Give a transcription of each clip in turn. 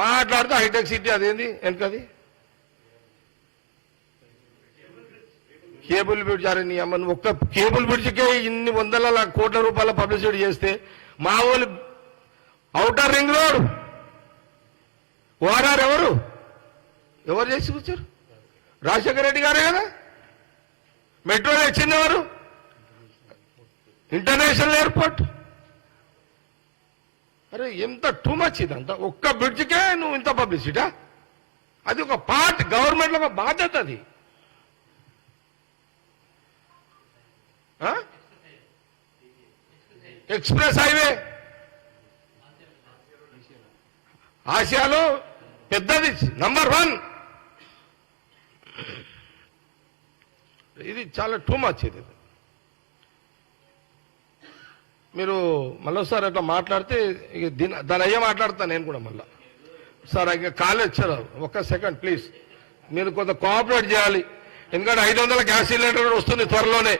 మాట్లాడితే hitech city అదేంది వెనకది cable bridge. అరే నీ అమ్మ ఒక్క కేబుల్ బ్రిడ్జ్కే ఇన్ని వందల కోట్ల రూపాయల పబ్లిసిటీ చేస్తే మా వాళ్ళు ఔటర్ రింగ్ రోడ్ ఓఆర్ఆర్ ఎవరు చేసి కూర్చారు? రాజశేఖర రెడ్డి గారే కదా. మెట్రో తెచ్చింది ఎవరు? International airport. అరే ఎంత టూ మచ్ ఇదంతా. ఒక్క బ్రిడ్జ్కే నువ్వు ఇంత పబ్లిసిటా? అది ఒక పార్ట్, గవర్నమెంట్లో ఒక బాధ్యత అది. ఎక్స్ప్రెస్ హైవే ఆసియాలో పెద్దది, నంబర్ 1. ఇది చాలా టూ మచ్. ఇది మీరు మళ్ళీసారి అట్లా మాట్లాడితే దాని అయ్యే మాట్లాడతాను నేను కూడా మళ్ళా. సార్ ఇంకా కాలేజ్ వచ్చారు, ఒక్క సెకండ్ ప్లీజ్. మీరు కొంత కోఆపరేట్ చేయాలి. ఎందుకంటే 500 గ్యాస్ సిలిండర్ వస్తుంది త్వరలోనే.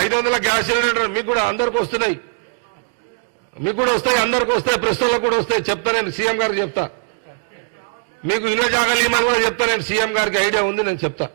500 గ్యాస్ సిలిండర్ మీకు కూడా అందరికి వస్తున్నాయి, మీకు కూడా వస్తాయి, అందరికి వస్తాయి, ప్రెస్టోళ్ళకు కూడా వస్తాయి. చెప్తా నేను సీఎం గారికి చెప్తా. మీకు ఇళ్ళ జాగాలు ఇవ్వమని కూడా చెప్తా నేను. సీఎం గారికి ఐడియా ఉంది, నేను చెప్తా.